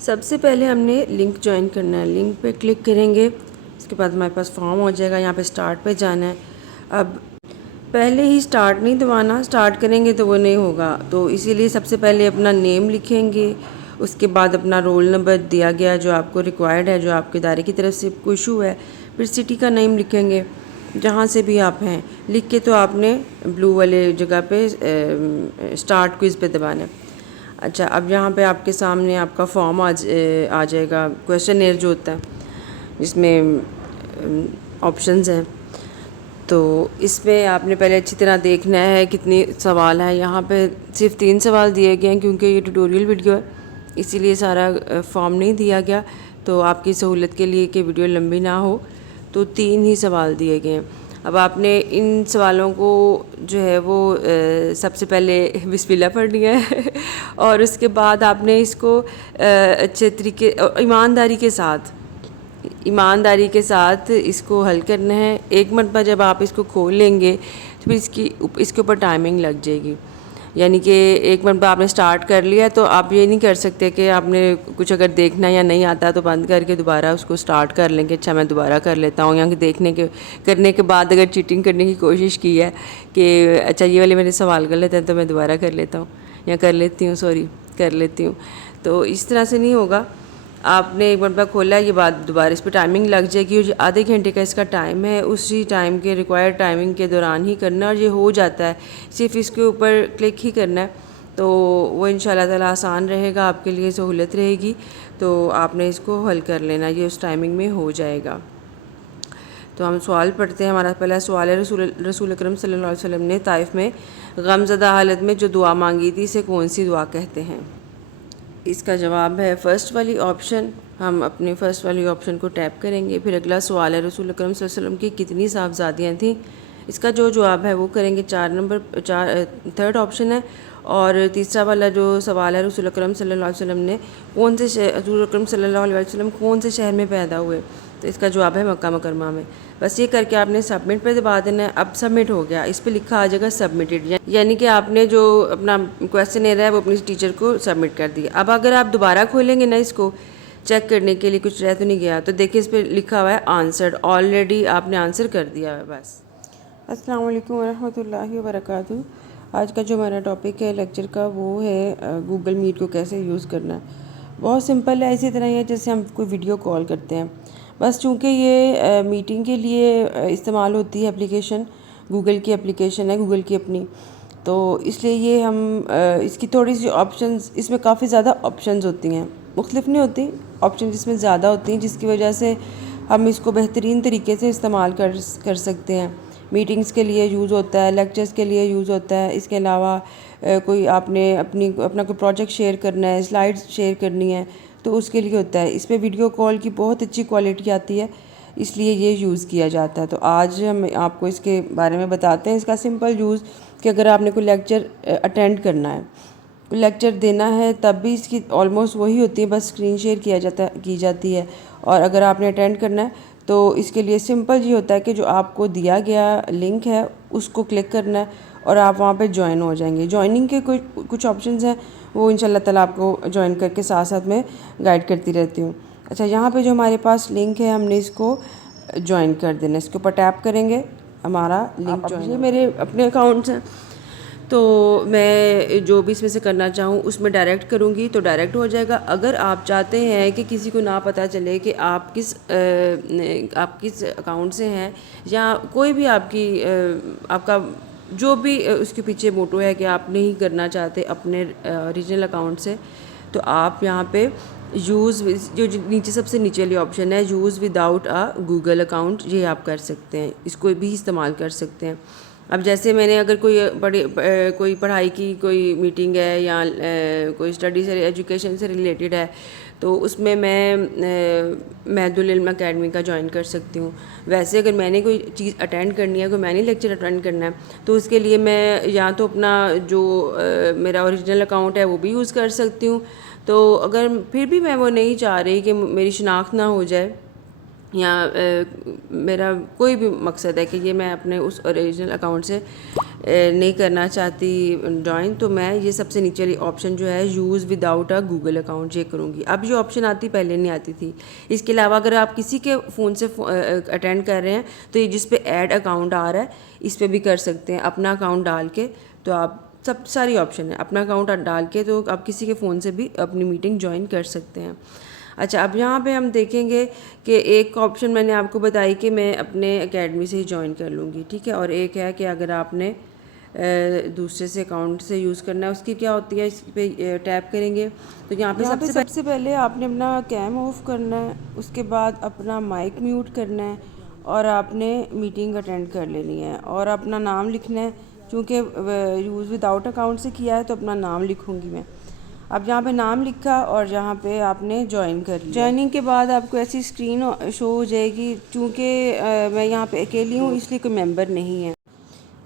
सबसे पहले हमने लिंक ज्वाइन करना है। लिंक पे क्लिक करेंगे, इसके बाद हमारे पास फॉर्म हो जाएगा। यहाँ पे स्टार्ट पे जाना है। अब पहले ही स्टार्ट नहीं दबाना, स्टार्ट करेंगे तो वो नहीं होगा, तो इसीलिए सबसे पहले अपना नेम लिखेंगे, उसके बाद अपना रोल नंबर दिया गया जो आपको रिक्वायर्ड है, जो आपके इदारे की तरफ से कोई इशू है, फिर सिटी का नेम लिखेंगे जहाँ से भी आप हैं। लिख के तो आपने ब्लू वाले जगह पे स्टार्ट क्विज़ पे दबाना है। अच्छा, अब यहाँ पे आपके सामने आपका फॉर्म आ जाएगा, क्वेश्चन जो होता है जिसमें ऑप्शंस हैं। तो इसमें आपने पहले अच्छी तरह देखना है कितने सवाल हैं। यहाँ पे सिर्फ 3 सवाल दिए गए हैं क्योंकि ये ट्यूटोरियल वीडियो है, इसीलिए सारा फॉर्म नहीं दिया गया। तो आपकी सहूलत के लिए कि वीडियो लंबी ना हो तो 3 ही सवाल दिए गए हैं। अब आपने इन सवालों को जो है वो सबसे पहले बिस्मिल्लाह पढ़नी है और उसके बाद आपने इसको अच्छे तरीके ईमानदारी के साथ इसको हल करना है। एक मरतबा जब आप इसको खोल लेंगे तो फिर इसके ऊपर टाइमिंग लग जाएगी। यानी कि एक मरतबा आपने स्टार्ट कर लिया तो आप ये नहीं कर सकते कि आपने कुछ अगर देखना या नहीं आता तो बंद करके दोबारा उसको स्टार्ट कर लेंगे, अच्छा मैं दोबारा कर लेता हूँ, या कि करने के बाद अगर चीटिंग करने की कोशिश की है कि अच्छा ये वाले मेरे सवाल गलत हैं तो मैं दोबारा कर लेता हूँ या कर लेती हूँ, तो इस तरह से नहीं होगा। आपने एक मरतबा खोला, ये बात दोबारा इस पर टाइमिंग लग जाएगी और जो आधे घंटे का इसका टाइम है उसी टाइम के रिक्वायर्ड टाइमिंग के दौरान ही करना, और ये हो जाता है। सिर्फ इसके ऊपर क्लिक ही करना है, तो वो इंशाल्लाह ताला आसान रहेगा, आपके लिए सहूलत रहेगी। तो आपने इसको हल कर लेना, ये उस टाइमिंग में हो जाएगा। तो हम सवाल पढ़ते हैं। हमारा पहला सवाल है, रसूल अकरम सल्लल्लाहु अलैहि वसल्लम ने ताइफ में गमज़दा हालत में जो दुआ मांगी थी इसे कौन सी दुआ कहते हैं? इसका जवाब है फर्स्ट वाली ऑप्शन। हम अपने फर्स्ट वाली ऑप्शन को टैप करेंगे। फिर अगला सवाल है, रसूल अकरम सल्लल्लाहु अलैहि वसल्लम की कितनी साहबजादियाँ थीं? इसका जो जवाब है वो करेंगे थर्ड ऑप्शन है। और तीसरा वाला जो सवाल है, रसूल अकरम सल्लल्लाहु अलैहि वसल्लम ने रसूल अकरम सल्लल्लाहु अलैहि वसल्लम कौन से शहर में पैदा हुए? तो इसका जवाब है मक्का मुकरमा में। बस ये करके आपने सबमिट पे दबा देना है। अब सबमिट हो गया, इस पे लिखा आ जाएगा सबमिटेड, यानी कि आपने जो अपना क्वेश्चन है वो अपनी टीचर को सबमिट कर दिया। अब अगर आप दोबारा खोलेंगे ना इसको चेक करने के लिए कुछ रह तो नहीं गया, तो देखिए इस पर लिखा हुआ है आंसर्ड, ऑलरेडी आपने आंसर कर दिया है। बस। अस्सलाम वालेकुम वरहमतुल्लाहि वबरकातुहू। आज का जो हमारा टॉपिक है लेक्चर का वो है गूगल मीट को कैसे यूज़ करना है। बहुत सिंपल है, इसी तरह ही है जैसे हम कोई वीडियो कॉल करते हैं। बस चूँकि ये मीटिंग के लिए इस्तेमाल होती है एप्लीकेशन, गूगल की एप्लीकेशन है, गूगल की अपनी, तो इसलिए ये हम इसकी थोड़ी सी ऑप्शंस, इसमें काफ़ी ज़्यादा ऑप्शंस होती हैं, मुख्तलिफ नहीं होती ऑप्शन, इसमें ज़्यादा होती हैं, जिसकी वजह से हम इसको बेहतरीन तरीके से इस्तेमाल कर सकते हैं। मीटिंग्स के लिए यूज़ होता है, लेक्चर्स के लिए यूज़ होता है। इसके अलावा कोई आपने अपना कोई प्रोजेक्ट शेयर करना है, स्लाइड्स शेयर करनी है, तो उसके लिए होता है। इस पर वीडियो कॉल की बहुत अच्छी क्वालिटी आती है, इसलिए ये यूज़ किया जाता है। तो आज हम आपको इसके बारे में बताते हैं, इसका सिंपल यूज़ कि अगर आपने कोई लेक्चर अटेंड करना है, कोई लेक्चर देना है, तब भी इसकी ऑलमोस्ट वही होती है, बस स्क्रीन शेयर की जाती है। और अगर आपने अटेंड करना है तो इसके लिए सिंपल ये होता है कि जो आपको दिया गया लिंक है उसको क्लिक करना है और आप वहाँ पे ज्वाइन हो जाएंगे। ज्वाइनिंग के कुछ ऑप्शंस हैं, वो इंशाल्लाह ताला आपको ज्वाइन करके साथ साथ में गाइड करती रहती हूँ। अच्छा, यहाँ पे जो हमारे पास लिंक है हमने इसको ज्वाइन कर देना, इसके ऊपर टैप करेंगे, हमारा लिंक ज्वाइन। ये मेरे अपने अकाउंट्स हैं, तो मैं जो भी इसमें से करना चाहूँ उसमें डायरेक्ट करूँगी तो डायरेक्ट हो जाएगा। अगर आप चाहते हैं कि किसी को ना पता चले कि आप किस अकाउंट से हैं, या कोई भी आपका जो भी उसके पीछे मोटो है कि आप नहीं करना चाहते अपने ओरिजिनल अकाउंट से, तो आप यहाँ पे यूज़, जो नीचे सबसे नीचे वाली ऑप्शन है use without a Google account, ये आप कर सकते हैं, इसको भी इस्तेमाल कर सकते हैं। अब जैसे मैंने अगर कोई पढ़ाई की कोई मीटिंग है या कोई स्टडी से, एजुकेशन से रिलेटेड है, तो उसमें मैं महदुल इल्म अकेडमी का ज्वाइन कर सकती हूँ। वैसे अगर मैंने कोई चीज़ अटेंड करनी है, कोई मैंने लेक्चर अटेंड करना है, तो उसके लिए मैं या तो अपना जो मेरा ओरिजिनल अकाउंट है वो भी यूज़ कर सकती हूँ। तो अगर फिर भी मैं वो नहीं चाह रही कि मेरी शनाख्त ना हो जाए, या मेरा कोई भी मकसद है कि ये मैं अपने उस ओरिजिनल अकाउंट से नहीं करना चाहती ज्वाइन, तो मैं ये सबसे नीचे वाली ऑप्शन जो है use without a Google account ये करूँगी। अब जो ऑप्शन आती पहले नहीं आती थी। इसके अलावा अगर आप किसी के फ़ोन से अटेंड कर रहे हैं तो ये जिस पे ऐड अकाउंट आ रहा है इस पर भी कर सकते हैं अपना अकाउंट डाल के। तो आप सब सारी ऑप्शन है अपना अकाउंट डाल के, तो आप किसी के फ़ोन से भी अपनी मीटिंग ज्वाइन कर सकते हैं। अच्छा, अब यहाँ पे हम देखेंगे कि एक ऑप्शन मैंने आपको बताई कि मैं अपने एकेडमी से ही ज्वाइन कर लूँगी, ठीक है। और एक है कि अगर आपने दूसरे से अकाउंट से यूज़ करना है, उसकी क्या होती है, इस पे टैप करेंगे तो यहाँ पे सबसे पहले आपने अपना कैम ऑफ करना है, उसके बाद अपना माइक म्यूट करना है और आपने मीटिंग अटेंड कर लेनी है और अपना नाम लिखना है। चूँकि यूज़ विदाउट अकाउंट से किया है तो अपना नाम लिखूँगी मैं। अब यहाँ पे नाम लिखा और यहाँ पे आपने ज्वाइन कर लिया। ज्वाइनिंग के बाद आपको ऐसी स्क्रीन शो हो जाएगी। चूँकि मैं यहाँ पे अकेली हूँ इसलिए कोई मेंबर नहीं है।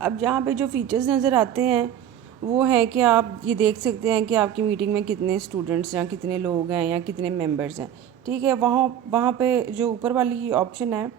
अब यहाँ पे जो फीचर्स नज़र आते हैं वो है कि आप ये देख सकते हैं कि आपकी मीटिंग में कितने स्टूडेंट्स हैं, कितने लोग हैं या कितने मेंबर्स हैं, ठीक है। वहाँ वहाँ पे जो ऊपर वाली ऑप्शन है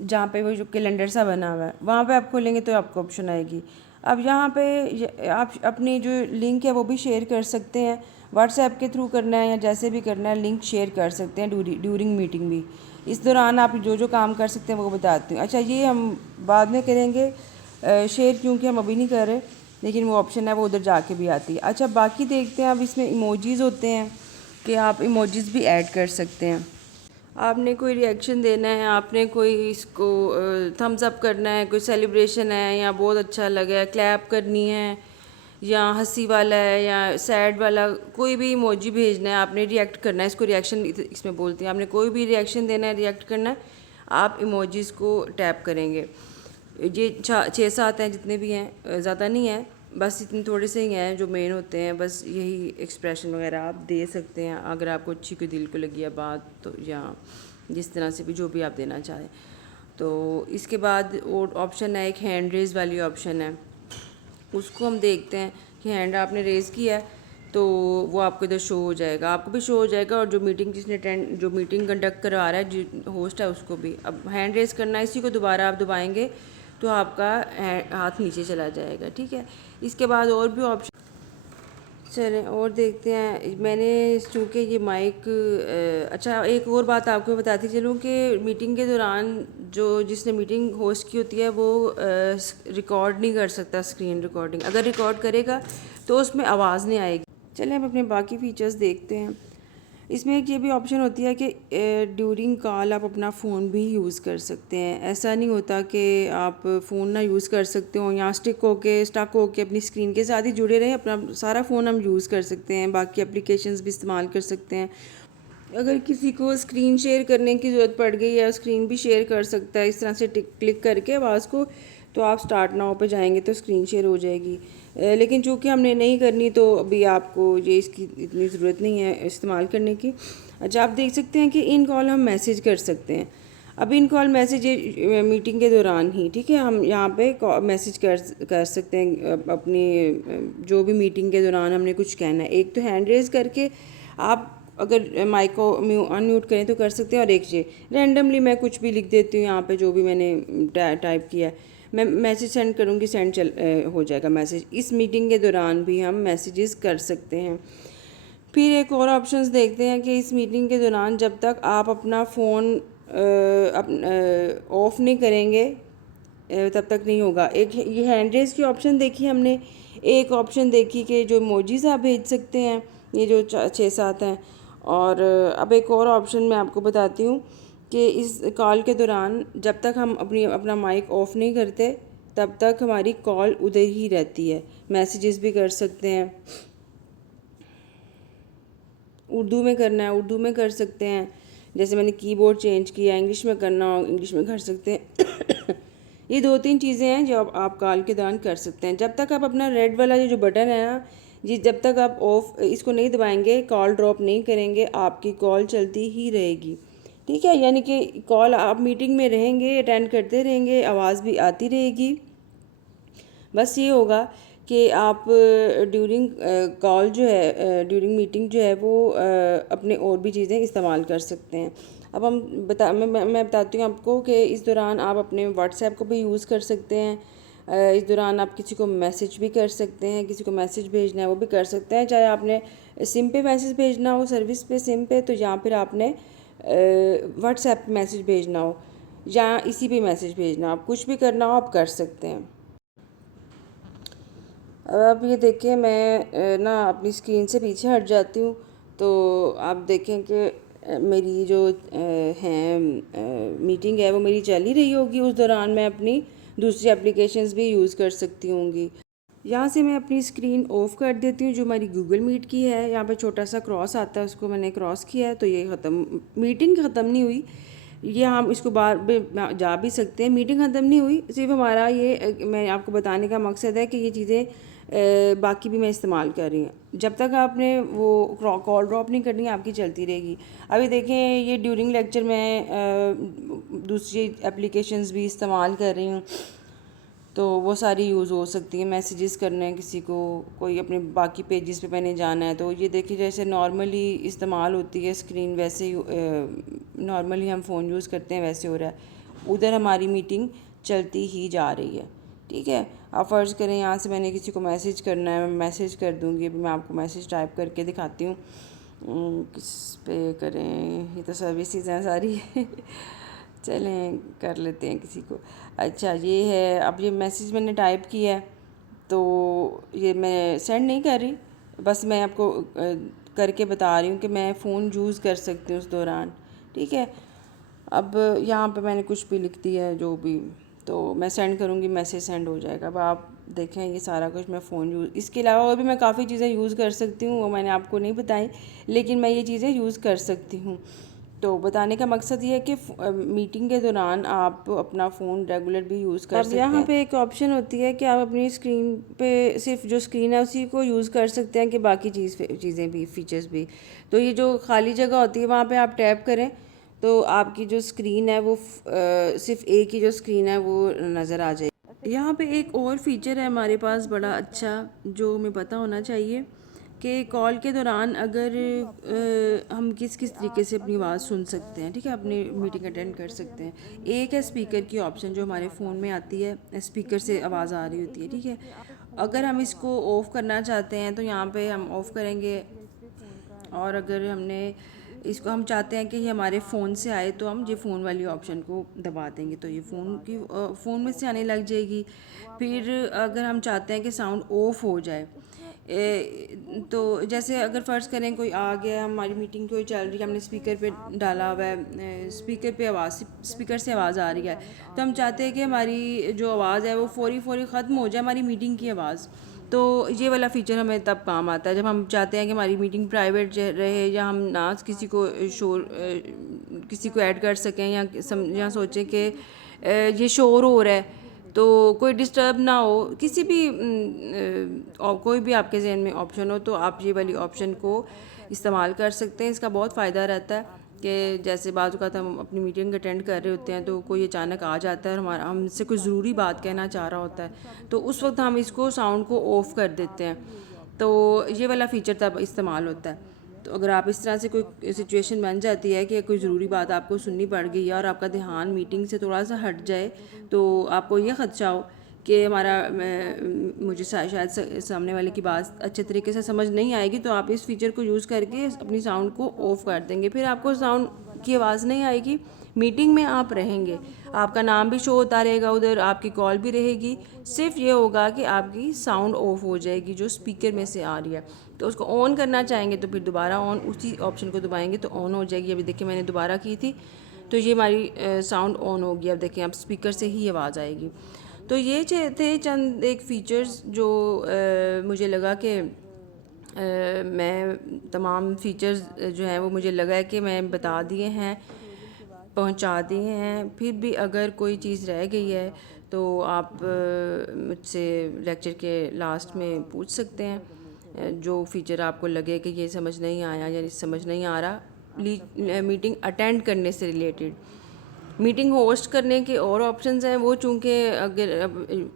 जहाँ पे वो जो कैलेंडर सा बना हुआ है वहाँ पे आप खोलेंगे तो आपको ऑप्शन आएगी। अब यहाँ पे आप अपनी जो लिंक है वो भी शेयर कर सकते हैं, व्हाट्सएप के थ्रू करना है या जैसे भी करना है लिंक शेयर कर सकते हैं ड्यूरिंग मीटिंग भी। इस दौरान आप जो जो काम कर सकते हैं वो बताती हूँ। अच्छा, ये हम बाद में करेंगे शेयर, क्योंकि हम अभी नहीं कर रहे, लेकिन वो ऑप्शन है वो उधर जाके भी आती है। अच्छा, बाकी देखते हैं अब इसमें इमोजीज़ होते हैं कि आप इमोजीज़ भी ऐड कर सकते हैं। आपने कोई रिएक्शन देना है, आपने कोई इसको थम्स अप करना है, कोई सेलिब्रेशन है या बहुत अच्छा लगा है, क्लैप करनी है या हंसी वाला है या सैड वाला, कोई भी इमोजी भेजना है, आपने रिएक्ट करना है। इसको रिएक्शन इसमें बोलते हैं। आपने कोई भी रिएक्शन देना है, रिएक्ट करना है, आप इमोजीज़ को टैप करेंगे। ये 6-7 हैं जितने भी हैं, ज़्यादा नहीं है, बस इतने थोड़े से ही हैं जो मेन होते हैं। बस यही एक्सप्रेशन वगैरह आप दे सकते हैं अगर आपको अच्छी कोई दिल को लगी है बात, तो या जिस तरह से भी जो भी आप देना चाहें। तो इसके बाद और ऑप्शन है एक हैंड रेज़ वाली ऑप्शन है, उसको हम देखते हैं कि हैंड आपने रेज़ किया है तो वो आपको इधर शो हो जाएगा, आपको भी शो हो जाएगा और जो मीटिंग जो मीटिंग कंडक्ट करवा रहा है जो होस्ट है उसको भी। अब हैंड रेज़ करना है, इसी को दोबारा आप दबाएंगे तो आपका हाथ नीचे चला जाएगा, ठीक है। इसके बाद और भी ऑप्शन चलें और देखते हैं। मैंने चूँकि ये माइक अच्छा, एक और बात आपको बताती चलूँ कि मीटिंग के दौरान जो जिसने मीटिंग होस्ट की होती है वो रिकॉर्ड नहीं कर सकता, स्क्रीन रिकॉर्डिंग अगर रिकॉर्ड करेगा तो उसमें आवाज़ नहीं आएगी। चलें हम अपने बाकी फ़ीचर्स देखते हैं। इसमें एक ये भी ऑप्शन होती है कि ड्यूरिंग कॉल आप अपना फ़ोन भी यूज़ कर सकते हैं। ऐसा नहीं होता कि आप फ़ोन ना यूज़ कर सकते हो या स्टक होके अपनी स्क्रीन के साथ ही जुड़े रहें, अपना सारा फ़ोन हम यूज़ कर सकते हैं, बाकी एप्लीकेशंस भी इस्तेमाल कर सकते हैं। अगर किसी को स्क्रीन शेयर करने की ज़रूरत पड़ गई या स्क्रीन भी शेयर कर सकता है इस तरह से क्लिक करके आवाज़ को, तो आप स्टार्ट नाउ पे जाएंगे तो स्क्रीन शेयर हो जाएगी। लेकिन चूँकि हमने नहीं करनी तो अभी आपको ये इसकी इतनी ज़रूरत नहीं है इस्तेमाल करने की। अच्छा, आप देख सकते हैं कि इन कॉल हम मैसेज कर सकते हैं। अब इन कॉल मैसेज मीटिंग के दौरान ही, ठीक है, हम यहाँ पे मैसेज कर सकते हैं अपनी जो भी मीटिंग के दौरान हमने कुछ कहना है। एक तो हैंड रेज़ करके आप अगर माइक को अनम्यूट करें तो कर सकते हैं, और एक ये रैंडमली मैं कुछ भी लिख देती हूँ यहाँ पे जो भी मैंने टाइप किया है, मैं मैसेज सेंड करूँगी, हो जाएगा मैसेज। इस मीटिंग के दौरान भी हम मैसेजेस कर सकते हैं। फिर एक और ऑप्शंस देखते हैं कि इस मीटिंग के दौरान जब तक आप अपना फ़ोन ऑफ़ नहीं करेंगे तब तक नहीं होगा। एक ये हैंड रेज़ की ऑप्शन देखी हमने, एक ऑप्शन देखी कि जो इमोजीज़ आप भेज सकते हैं, ये जो 6-7 हैं। और अब एक और ऑप्शन मैं आपको बताती हूँ कि इस कॉल के दौरान जब तक हम अपना माइक ऑफ़ नहीं करते तब तक हमारी कॉल उधर ही रहती है। मैसेजेस भी कर सकते हैं, उर्दू में करना है उर्दू में कर सकते हैं, जैसे मैंने कीबोर्ड चेंज किया, इंग्लिश में करना हो इंग्लिश में कर सकते हैं। ये 2-3 चीज़ें हैं जो आप कॉल के दौरान कर सकते हैं। जब तक आप अपना रेड वाला ये जो बटन है ना जी, जब तक आप ऑफ इसको नहीं दबाएंगे, कॉल ड्रॉप नहीं करेंगे, आपकी कॉल चलती ही रहेगी, ठीक है। यानी कि कॉल आप मीटिंग में रहेंगे, अटेंड करते रहेंगे, आवाज़ भी आती रहेगी। बस ये होगा कि आप ड्यूरिंग कॉल जो है, ड्यूरिंग मीटिंग जो है वो अपने और भी चीज़ें इस्तेमाल कर सकते हैं। अब मैं बताती हूँ आपको कि इस दौरान आप अपने व्हाट्सएप को भी यूज़ कर सकते हैं। इस दौरान आप किसी को मैसेज भी कर सकते हैं, किसी को मैसेज भेजना है वो भी कर सकते हैं, चाहे आपने सिम पे मैसेज भेजना हो, सर्विस पे सिम पे, तो या फिर आपने व्हाट्सएप पे मैसेज भेजना हो या इसी पे मैसेज भेजना हो, आप कुछ भी करना हो आप कर सकते हैं। अब ये देखिए मैं ना अपनी स्क्रीन से पीछे हट जाती हूँ, तो आप देखें कि मेरी जो मीटिंग है वो मेरी चल ही रही होगी। उस दौरान मैं अपनी दूसरी एप्लीकेशंस भी यूज़ कर सकती होंगी। यहाँ से मैं अपनी स्क्रीन ऑफ कर देती हूँ जो हमारी गूगल मीट की है। यहाँ पे छोटा सा क्रॉस आता है, उसको मैंने क्रॉस किया है, तो ये ख़त्म, मीटिंग ख़त्म नहीं हुई। ये हम इसको बार जा भी सकते हैं, मीटिंग ख़त्म नहीं हुई, सिर्फ हमारा ये मैं आपको बताने का मकसद है कि ये चीज़ें बाकी भी मैं इस्तेमाल कर रही हूँ। जब तक आपने वो कॉल ड्रॉप नहीं करनी आपकी चलती रहेगी। अभी देखें ये ड्यूरिंग लेक्चर मैं दूसरी एप्लीकेशंस भी इस्तेमाल कर रही हूँ, तो वो सारी यूज़ हो सकती है। मैसेजेस करने हैं किसी को, कोई अपने बाकी पेजेस पे मैंने जाना है, तो ये देखिए जैसे नॉर्मली इस्तेमाल होती है स्क्रीन, वैसे नॉर्मली हम फ़ोन यूज़ करते हैं वैसे हो रहा है। उधर हमारी मीटिंग चलती ही जा रही है, ठीक है। आप फ़र्ज़ करें यहाँ से मैंने किसी को मैसेज करना है, मैं मैसेज कर दूँगी। अभी मैं आपको मैसेज टाइप करके दिखाती हूँ। किस पे करें, ये तो सर्विसेज हैं सारी चलें कर लेते हैं किसी को। अच्छा ये है, अब ये मैसेज मैंने टाइप किया है, तो ये मैं सेंड नहीं कर रही, बस मैं आपको करके बता रही हूँ कि मैं फ़ोन यूज़ कर सकती हूँ उस दौरान, ठीक है। अब यहाँ पे मैंने कुछ भी लिख दिया है जो भी, तो मैं सेंड करूँगी, मैसेज सेंड हो जाएगा। अब आप देखें ये सारा कुछ मैं फ़ोन यूज़, इसके अलावा और भी मैं काफ़ी चीज़ें यूज़ कर सकती हूँ, वो मैंने आपको नहीं बताई, लेकिन मैं ये चीज़ें यूज़ कर सकती हूँ। तो बताने का मकसद ये है कि मीटिंग के दौरान आप अपना फ़ोन रेगुलर भी यूज़ कर सकते हैं। अब यहाँ पे एक ऑप्शन होती है कि आप अपनी स्क्रीन पे सिर्फ जो स्क्रीन है उसी को यूज़ कर सकते हैं कि बाकी चीज़ें भी, फीचर्स भी। तो ये जो खाली जगह होती है वहाँ पे आप टैप करें तो आपकी जो स्क्रीन है वो सिर्फ एक ही जो स्क्रीन है वो नज़र आ जाएगी। यहाँ पे एक और फीचर है हमारे पास बड़ा अच्छा, जो हमें पता होना चाहिए कि कॉल के दौरान अगर हम किस किस तरीके से अपनी आवाज़ सुन सकते हैं, ठीक है, अपनी मीटिंग अटेंड कर सकते हैं। एक है स्पीकर की ऑप्शन जो हमारे फ़ोन में आती है, स्पीकर से आवाज़ आ रही होती है, ठीक है। अगर हम इसको ऑफ़ करना चाहते हैं तो यहाँ पे हम ऑफ़ करेंगे, और अगर हमने इसको हम चाहते हैं कि ये हमारे फ़ोन से आए तो हम ये फ़ोन वाली ऑप्शन को दबा देंगे, तो ये फ़ोन में से आने लग जाएगी। फिर अगर हम चाहते हैं कि साउंड ऑफ हो जाए, तो जैसे अगर फ़र्ज़ करें कोई आ गया, हमारी मीटिंग कोई चल रही है, हमने स्पीकर पे डाला हुआ है, स्पीकर पे स्पीकर से आवाज़ आ रही है, तो हम चाहते हैं कि हमारी जो आवाज़ है वो फ़ौरी ख़त्म हो जाए, हमारी मीटिंग की आवाज़। तो ये वाला फ़ीचर हमें तब काम आता है जब हम चाहते हैं कि हमारी मीटिंग प्राइवेट रहे, या हम ना किसी को किसी को ऐड कर सकें, या सोचें कि ये शोर हो रहा है तो कोई डिस्टर्ब ना हो, किसी भी कोई भी आपके जहन में ऑप्शन हो तो आप ये वाली ऑप्शन को इस्तेमाल कर सकते हैं। इसका बहुत फ़ायदा रहता है कि जैसे बाज़ औक़ात हम अपनी मीटिंग अटेंड कर रहे होते हैं तो कोई अचानक आ जाता है और हमारा हमसे कोई ज़रूरी बात कहना चाह रहा होता है, तो उस वक्त हम इसको साउंड को ऑफ़ कर देते हैं, तो ये वाला फ़ीचर तब इस्तेमाल होता है। तो अगर आप इस तरह से कोई सिचुएशन बन जाती है कि कोई ज़रूरी बात आपको सुननी पड़ गई है और आपका ध्यान मीटिंग से थोड़ा सा हट जाए, तो आपको ये ख़दशा हो कि मुझे शायद सामने वाले की बात अच्छे तरीके से समझ नहीं आएगी, तो आप इस फीचर को यूज़ करके अपनी साउंड को ऑफ़ कर देंगे। फिर आपको साउंड की आवाज़ नहीं आएगी, मीटिंग में आप रहेंगे, आपका नाम भी शो होता रहेगा उधर, आपकी कॉल भी रहेगी, सिर्फ ये होगा कि आपकी साउंड ऑफ हो जाएगी जो स्पीकर में से आ रही है। तो उसको ऑन करना चाहेंगे तो फिर दोबारा ऑन, उसी ऑप्शन को दबाएंगे तो ऑन हो जाएगी। अभी देखिए मैंने दोबारा की थी तो ये हमारी साउंड ऑन हो गई। अब देखिए अब स्पीकर से ही आवाज़ आएगी। तो ये थे चंद एक फ़ीचर्स जो मुझे लगा कि मैं तमाम फ़ीचर्स जो हैं वो मुझे लगा है कि मैं बता दिए हैं, पहुंचा दिए हैं। फिर भी अगर कोई चीज़ रह गई है तो आप मुझसे लेक्चर के लास्ट में पूछ सकते हैं, जो फ़ीचर आपको लगे कि ये समझ नहीं आया या समझ नहीं आ रहा मीटिंग अटेंड करने से रिलेटेड। मीटिंग होस्ट करने के और ऑप्शंस हैं, वो चूँकि अगर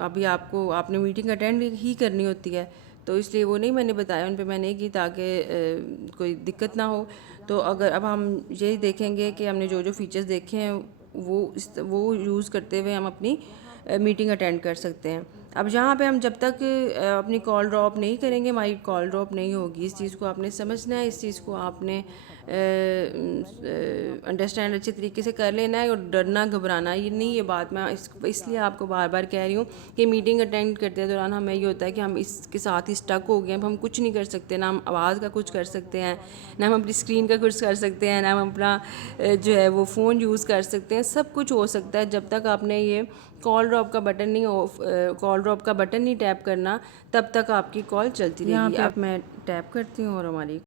अभी आपने मीटिंग अटेंड ही करनी होती है तो इसलिए वो नहीं मैंने बताया, उन पे मैं नहीं की ताकि कोई दिक्कत ना हो। तो अगर अब हम यही देखेंगे कि हमने जो जो फीचर्स देखे हैं वो यूज़ करते हुए हम अपनी मीटिंग अटेंड कर सकते हैं। अब यहाँ पे हम जब तक अपनी कॉल ड्रॉप नहीं करेंगे, हमारी कॉल ड्रॉप नहीं होगी। इस चीज़ को आपने समझना है, इस चीज़ को आपने अंडरस्टैंड अच्छे तरीके से कर लेना है और डरना घबराना ये नहीं। ये बात मैं इसलिए आपको बार बार कह रही हूँ कि मीटिंग अटेंड करते दौरान हमें ये होता है कि हम इसके साथ ही स्टक हो गए हैं, अब हम कुछ नहीं कर सकते, ना हम आवाज़ का कुछ कर सकते हैं, ना हम अपनी स्क्रीन का कुछ कर सकते हैं, ना हम अपना जो है वो फ़ोन यूज़ कर सकते हैं। सब कुछ हो सकता है जब तक आपने ये कॉल ड्रॉप का बटन नहीं टैप करना, तब तक आपकी कॉल चलती रहेगी। अब मैं टैप करती हूँ और हमारी